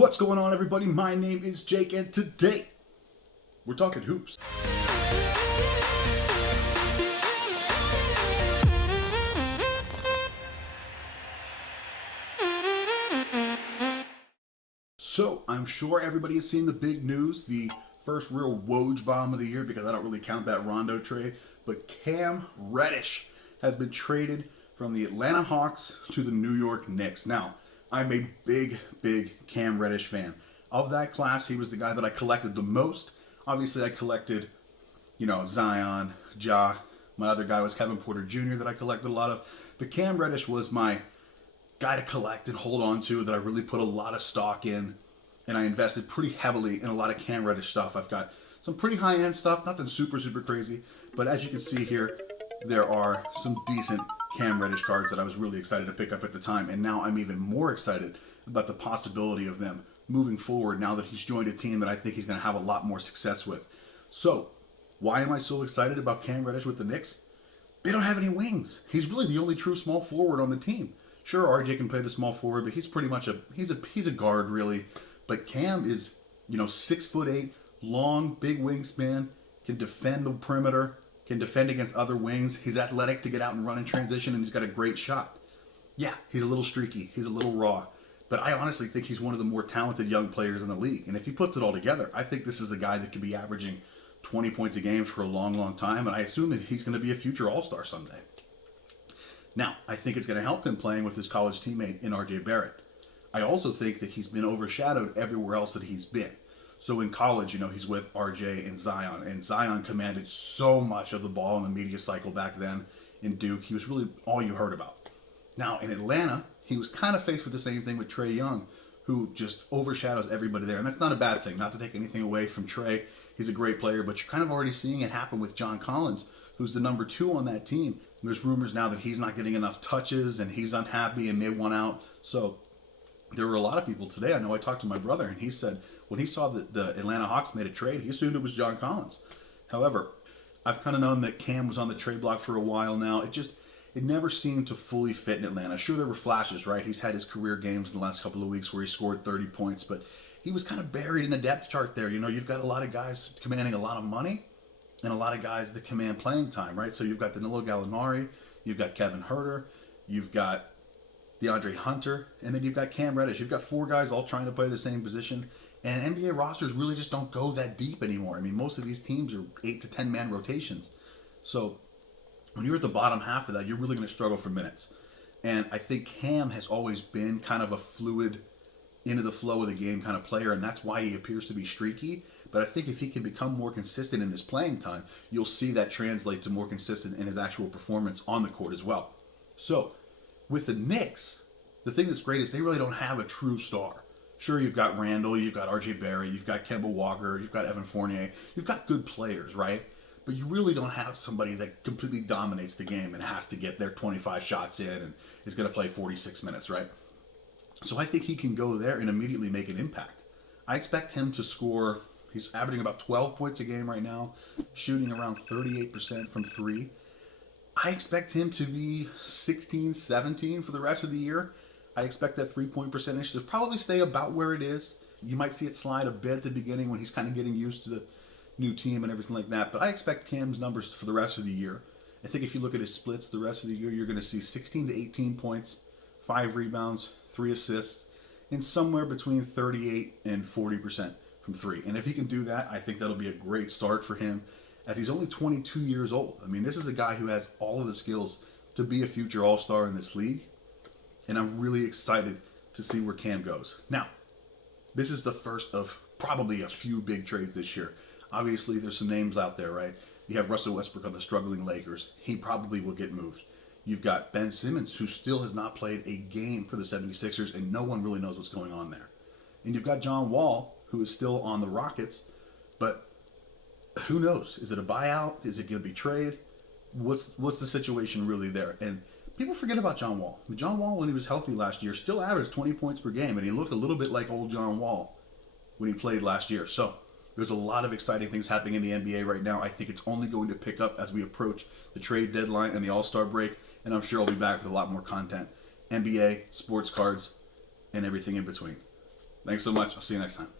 What's going on, everybody? My name is Jake, and today we're talking hoops. So, I'm sure everybody has seen the big news, the first real Woj bomb of the year, because I don't really count that Rondo trade, but Cam Reddish has been traded from the Atlanta Hawks to the New York Knicks. Now, I'm a big Cam Reddish fan. Of that class, he was the guy that I collected the most. Obviously, I collected, Zion, Ja. My other guy was Kevin Porter Jr. that I collected a lot of. But Cam Reddish was my guy to collect and hold on to that I really put a lot of stock in. And I invested pretty heavily in a lot of Cam Reddish stuff. I've got some pretty high-end stuff, nothing super crazy. But as you can see here, there are some decent Cam Reddish cards that I was really excited to pick up at the time. And now I'm even more excited about the possibility of them moving forward now that he's joined a team that I think he's going to have a lot more success with. So, why am I so excited about Cam Reddish with the Knicks? They don't have any wings. He's really the only true small forward on the team. Sure, RJ can play the small forward, but he's pretty much he's a guard really. But Cam is, 6'8", long, big wingspan, can defend the perimeter, can defend against other wings. He's athletic to get out and run in transition, and he's got a great shot. Yeah, he's a little streaky. He's a little raw. But I honestly think he's one of the more talented young players in the league. And if he puts it all together, I think this is a guy that could be averaging 20 points a game for a long time. And I assume that he's going to be a future All-Star someday. Now, I think it's going to help him playing with his college teammate in RJ Barrett. I also think that he's been overshadowed everywhere else that he's been. So in college, he's with RJ and Zion. And Zion commanded so much of the ball in the media cycle back then in Duke. He was really all you heard about. Now, in Atlanta, he was kind of faced with the same thing with Trae Young, who just overshadows everybody there. And that's not a bad thing, not to take anything away from Trae. He's a great player, but you're kind of already seeing it happen with John Collins, who's the number 2 on that team. And there's rumors now that he's not getting enough touches and he's unhappy and may want out. So there were a lot of people today. I know I talked to my brother, and he said when he saw that the Atlanta Hawks made a trade, he assumed it was John Collins. However, I've kind of known that Cam was on the trade block for a while now. It never seemed to fully fit in Atlanta. Sure, there were flashes, right? He's had his career games in the last couple of weeks where he scored 30 points, but he was kind of buried in the depth chart there. You've got a lot of guys commanding a lot of money and a lot of guys that command playing time, right? So you've got Danilo Gallinari, you've got Kevin Huerter, you've got DeAndre Hunter, and then you've got Cam Reddish. You've got 4 guys all trying to play the same position, and NBA rosters really just don't go that deep anymore. I mean, most of these teams are 8 to 10 man rotations. So when you're at the bottom half of that, you're really going to struggle for minutes. And I think Cam has always been kind of a fluid, into the flow of the game kind of player, and that's why he appears to be streaky. But I think if he can become more consistent in his playing time, you'll see that translate to more consistent in his actual performance on the court as well. So with the Knicks, the thing that's great is they really don't have a true star. Sure, you've got Randall, you've got RJ Barrett, you've got Kemba Walker, you've got Evan Fournier. You've got good players, right? But you really don't have somebody that completely dominates the game and has to get their 25 shots in and is going to play 46 minutes, right? So I think he can go there and immediately make an impact. I expect him to score, he's averaging about 12 points a game right now, shooting around 38% from 3. I expect him to be 16, 17 for the rest of the year. I expect that 3-point percentage to probably stay about where it is. You might see it slide a bit at the beginning when he's kind of getting used to the new team and everything like that. But I expect Cam's numbers for the rest of the year. I think if you look at his splits the rest of the year, you're going to see 16 to 18 points, 5 rebounds, 3 assists, and somewhere between 38 and 40% from 3. And if he can do that, I think that'll be a great start for him, as he's only 22 years old. I mean, this is a guy who has all of the skills to be a future All-Star in this league. And I'm really excited to see where Cam goes. Now, this is the first of probably a few big trades this year. Obviously, there's some names out there, right? You have Russell Westbrook on the struggling Lakers. He probably will get moved. You've got Ben Simmons, who still has not played a game for the 76ers, and no one really knows what's going on there. And you've got John Wall, who is still on the Rockets, but who knows? Is it a buyout? Is it going to be trade? What's the situation really there? And people forget about John Wall. John Wall, when he was healthy last year, still averaged 20 points per game, and he looked a little bit like old John Wall when he played last year. So there's a lot of exciting things happening in the NBA right now. I think it's only going to pick up as we approach the trade deadline and the All-Star break, and I'm sure I'll be back with a lot more content. NBA, sports cards, and everything in between. Thanks so much. I'll see you next time.